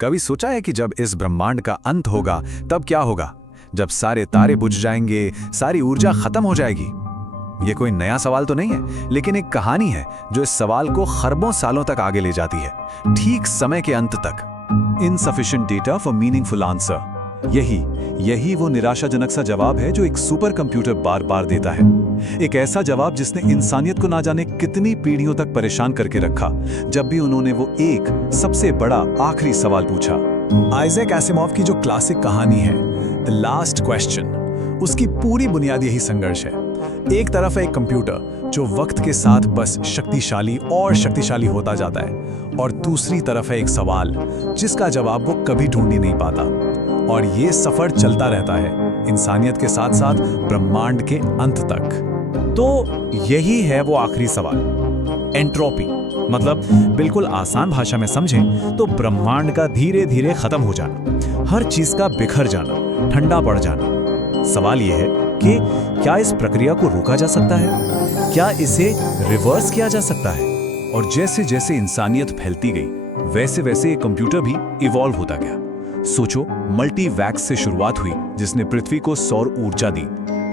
कभी सोचा है कि जब इस ब्रह्मांड का अंत होगा तब क्या होगा? जब सारे तारे बुझ जाएंगे, सारी ऊर्जा खत्म हो जाएगी। ये कोई नया सवाल तो नहीं है, लेकिन एक कहानी है जो इस सवाल को खरबों सालों तक आगे ले जाती है, ठीक समय के अंत तक। Insufficient data for meaningful answer. यही वो निराशाजनक सा जवाब है जो एक सुपर कंप्यूटर बार बार देता है। एक ऐसा जवाब जिसने इंसानियत को ना जाने कितनी पीढ़ियों तक परेशान करके रखा, जब भी उन्होंने वो एक सबसे बड़ा आखिरी सवाल पूछा। आइजैक एसिमोव की जो क्लासिक कहानी है द लास्ट क्वेश्चन, उसकी पूरी बुनियाद यही संघर्ष है। एक तरफ है एक कंप्यूटर जो वक्त के साथ बस शक्तिशाली और शक्तिशाली होता जाता है, और दूसरी तरफ है एक सवाल जिसका जवाब वो कभी ढूंढ ही नहीं पाता। और ये सफर चलता रहता है इंसानियत के साथ साथ ब्रह्मांड के अंत तक। तो यही है वो आखिरी सवाल, एंट्रोपी। मतलब बिल्कुल आसान भाषा में समझें तो ब्रह्मांड का धीरे धीरे खत्म हो जाना, हर चीज का बिखर जाना, ठंडा पड़ जाना। सवाल यह है कि क्या इस प्रक्रिया को रोका जा सकता है? क्या इसे रिवर्स किया जा सकता है? और जैसे जैसे इंसानियत फैलती गई, वैसे वैसे ये कंप्यूटर भी इवॉल्व होता गया। सोचो, मल्टीवैक्स से शुरुआत हुई जिसने पृथ्वी को सौर ऊर्जा दी,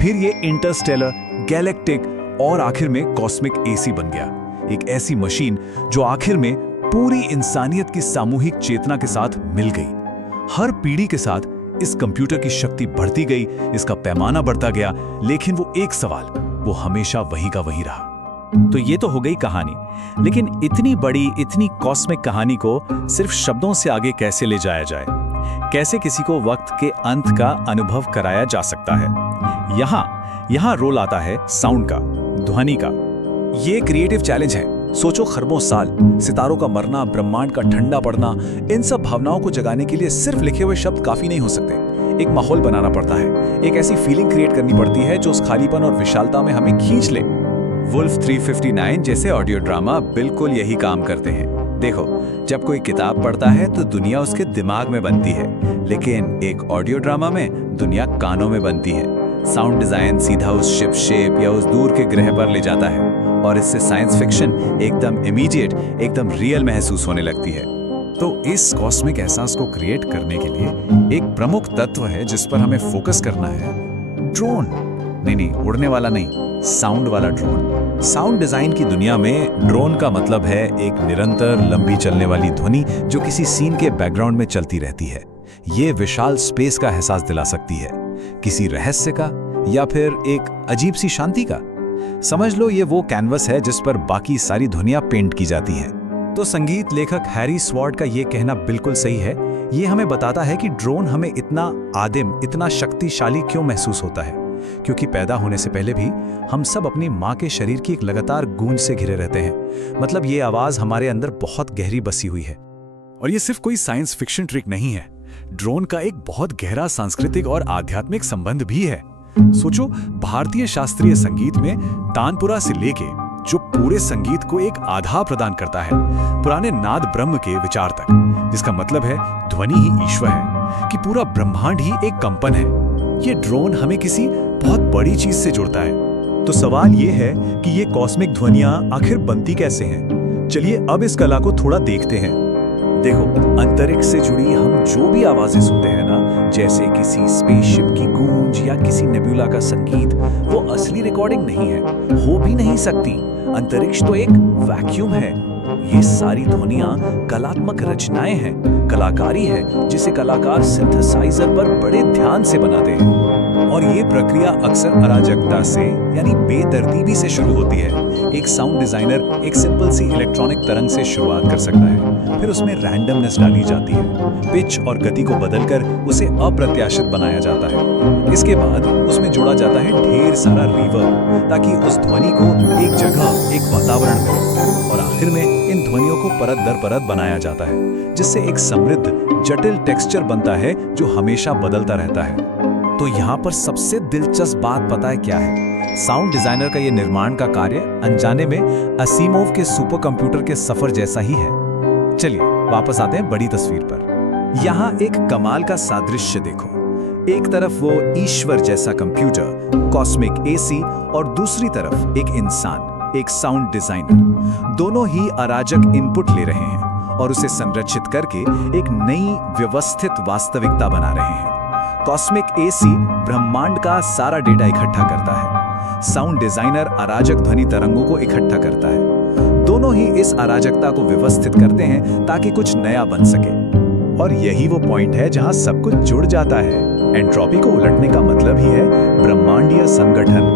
फिर ये इंटरस्टेलर, गैलेक्टिक और आखिर में कॉस्मिक एसी बन गया। एक ऐसी मशीन जो आखिर में पूरी इंसानियत की सामूहिक चेतना के साथ मिल गई। हर पीढ़ी के साथ इस कंप्यूटर की शक्ति बढ़ती गई, इसका पैमाना बढ़ता गया, लेकिन वो एक सवाल, वो हमेशा वही का वही रहा। तो ये तो हो गई कहानी, लेकिन इतनी बड़ी, इतनी कॉस्मिक कहानी को सिर्फ शब्दों से आगे कैसे ले जाया जाए? कैसे किसी को वक्त के अंत का अनुभव कराया जा सकता है? यहाँ रोल आता है साउंड का, ध्वनि का। ये क्रिएटिव चैलेंज है। सोचो, खरबों साल, सितारों का मरना, ब्रह्मांड का ठंडा पड़ना, इन सब भावनाओं को जगाने के लिए सिर्फ लिखे हुए शब्द काफी नहीं हो सकते। एक माहौल बनाना पड़ता है, एक ऐसी फीलिंग क्रिएट करनी पड़ती है जो उस खालीपन और विशालता में हमें खींच ले। वुल्फ 359 जैसे ऑडियो ड्रामा बिल्कुल यही काम करते हैं। देखो, जब कोई किताब पढ़ता है तो दुनिया उसके दिमाग में बनती है, लेकिन एक ऑडियो ड्रामा में दुनिया कानों में बनती है। साउंड डिजाइन सीधा उस शिप शेप या उस दूर के ग्रह पर ले जाता है, और इससे साइंस फिक्शन एकदम इमीडिएट, एकदम रियल महसूस होने लगती है। तो इस कॉस्मिक एहसास को क्रिएट करने के लिए एक प्रमुख तत्व है जिस पर हमें फोकस करना है, ड्रोन। नहीं, उड़ने वाला नहीं, साउंड वाला ड्रोन। साउंड डिजाइन की दुनिया में ड्रोन का मतलब है एक निरंतर लंबी चलने वाली ध्वनि जो किसी सीन के बैकग्राउंड में चलती रहती है। ये विशाल स्पेस का एहसास दिला सकती है, किसी रहस्य का या फिर एक अजीब सी शांति का। समझ लो, ये वो कैनवस है जिस पर बाकी सारी ध्वनियां पेंट की जाती हैं। तो संगीत लेखक हैरी स्वॉर्ड का ये कहना बिल्कुल सही है। ये हमें बताता है कि ड्रोन हमें इतना आदिम, इतना शक्तिशाली क्यों महसूस होता है, क्योंकि पैदा होने से पहले भी हम सब अपनी माँ के शरीर की एक लगातार गूंज से घिरे रहते हैं। मतलब ये आवाज हमारे अंदर बहुत गहरी बसी हुई है। और ये सिर्फ कोई साइंस फिक्शन ट्रिक नहीं है, ड्रोन का एक बहुत गहरा सांस्कृतिक और आध्यात्मिक संबंध भी है। सोचो, भारतीय शास्त्रीय संगीत में तानपुरा से लेके जो पूरे संगीत को एक आधार प्रदान करता है, पुराने नाद ब्रह्म के विचार तक, जिसका मतलब है ध्वनि ही ईश्वर है, कि पूरा ब्रह्मांड ही एक कंपन है। ये ड्रोन हमें किसी बहुत बड़ी चीज से जोड़ता है। तो सवाल ये है कि ये कॉस्मिक ध्वनियां आखिर बनती कैसे हैं? चलिए अब इस कला को थोड़ा देखते हैं। देखो, अंतरिक्ष से जुड़ी हम जो भी आवाजें सुनते हैं ना, जैसे किसी स्पेसशिप की गूंज या किसी नेबुला का संगीत, वो असली रिकॉर्डिंग नहीं है, हो भी नहीं सकती। अंतरिक्ष तो एक वैक्यूम है। ये सारी ध्वनियां कलात्मक रचनाएं हैं, कलाकारी है जिसे कलाकार सिंथेसाइजर पर बड़े ध्यान से बनाते हैं। और ये प्रक्रिया अक्सर अराजकता से, यानी बेतरतीबी से शुरू होती है। एक साउंड डिजाइनर एक सिंपल सी इलेक्ट्रॉनिक तरंग से शुरुआत कर सकता है, फिर उसमें रैंडमनेस डाली जाती है, पिच और गति को बदलकर उसे अप्रत्याशित बनाया जाता है। इसके बाद उसमें जोड़ा जाता है ढेर सारा रिवर्ब, ताकि उस ध्वनि को एक जगह, एक वातावरण मिले। और आखिर में इन ध्वनियों को परत दर परत बनाया जाता है, जिससे एक समृद्ध, जटिल टेक्सचर बनता है जो हमेशा बदलता रहता है। तो यहाँ पर सबसे दिलचस्प बात पता है क्या है? साउंड डिजाइनर का ये निर्माण का कार्य अनजाने में असीमोव के सुपर कंप्यूटर के सफर जैसा ही है। चलिए वापस आते हैं बड़ी तस्वीर पर। यहाँ एक कमाल का सादृश्य देखो। एक तरफ वो ईश्वर जैसा कंप्यूटर, कॉस्मिक एसी, और दूसरी तरफ एक इंसान, एक साउंड डिजाइनर। दोनों ही अराजक इनपुट ले रहे हैं और उसे संरक्षित करके एक नई व्यवस्थित वास्तविकता बना रहे हैं। कॉस्मिक एसी ब्रह्मांड का सारा डेटा इकट्ठा करता है। साउंड डिजाइनर अराजक ध्वनि तरंगों को इकट्ठा करता है। दोनों ही इस अराजकता को व्यवस्थित करते हैं ताकि कुछ नया बन सके। और यही वो पॉइंट है जहां सब कुछ जुड़ जाता है। एंट्रोपी को उलटने का मतलब ही है ब्रह्मांडीय संगठन,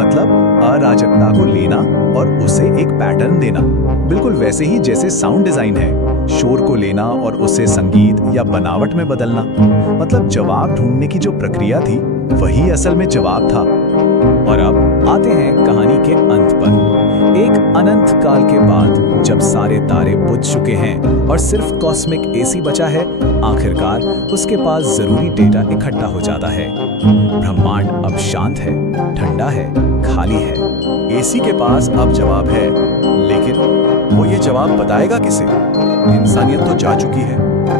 मतलब अराजकता को लेना और उसे एक पैटर्न देना। बिल्कुल वैसे ही जैसे साउंड डिजाइन है, शोर को लेना और उसे संगीत या बनावट में बदलना। मतलब जवाब ढूंढने की जो प्रक्रिया थी वही असल में जवाब था। और अब आते हैं कहानी के अंत पर। एक अनंत काल के बाद जब सारे तारे बुझ चुके हैं और सिर्फ कॉस्मिक एसी बचा है, आखिरकार उसके पास जरूरी डेटा इकट्ठा हो जाता है। ब्रह्मांड अब शांत है, ठंडा है, खाली है। एसी के पास अब जवाब है, लेकिन वो ये जवाब बताएगा किसे? इंसानियत तो जा चुकी है,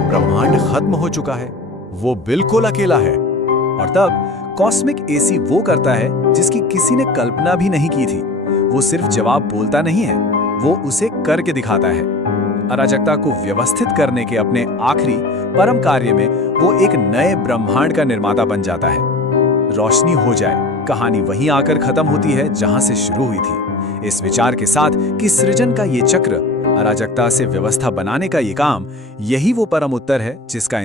ब्रह्मांड खत्म हो चुका है, वो बिल्कुल अकेला है। और तब कॉस्मिक एसी वो करता है जिसकी किसी ने कल्पना भी नहीं की थी। वो सिर्फ जवाब बोलता नहीं है, वो उसे करके दिखाता है। अराजकता को व्यवस्थित करने के अपने आखिरी परम कार्य में वो एक नए ब्रह्मांड का निर्माता बन जाता है। रोशनी हो जाए, कहानी वहीं आकर खत्म होती है जहां से शुरू हुई थी। इस विचार के साथ कि सृजन का ये चक्र, अराजकता से व्यवस्था बनाने का ये काम, यही वो परम उत्तर है जिसका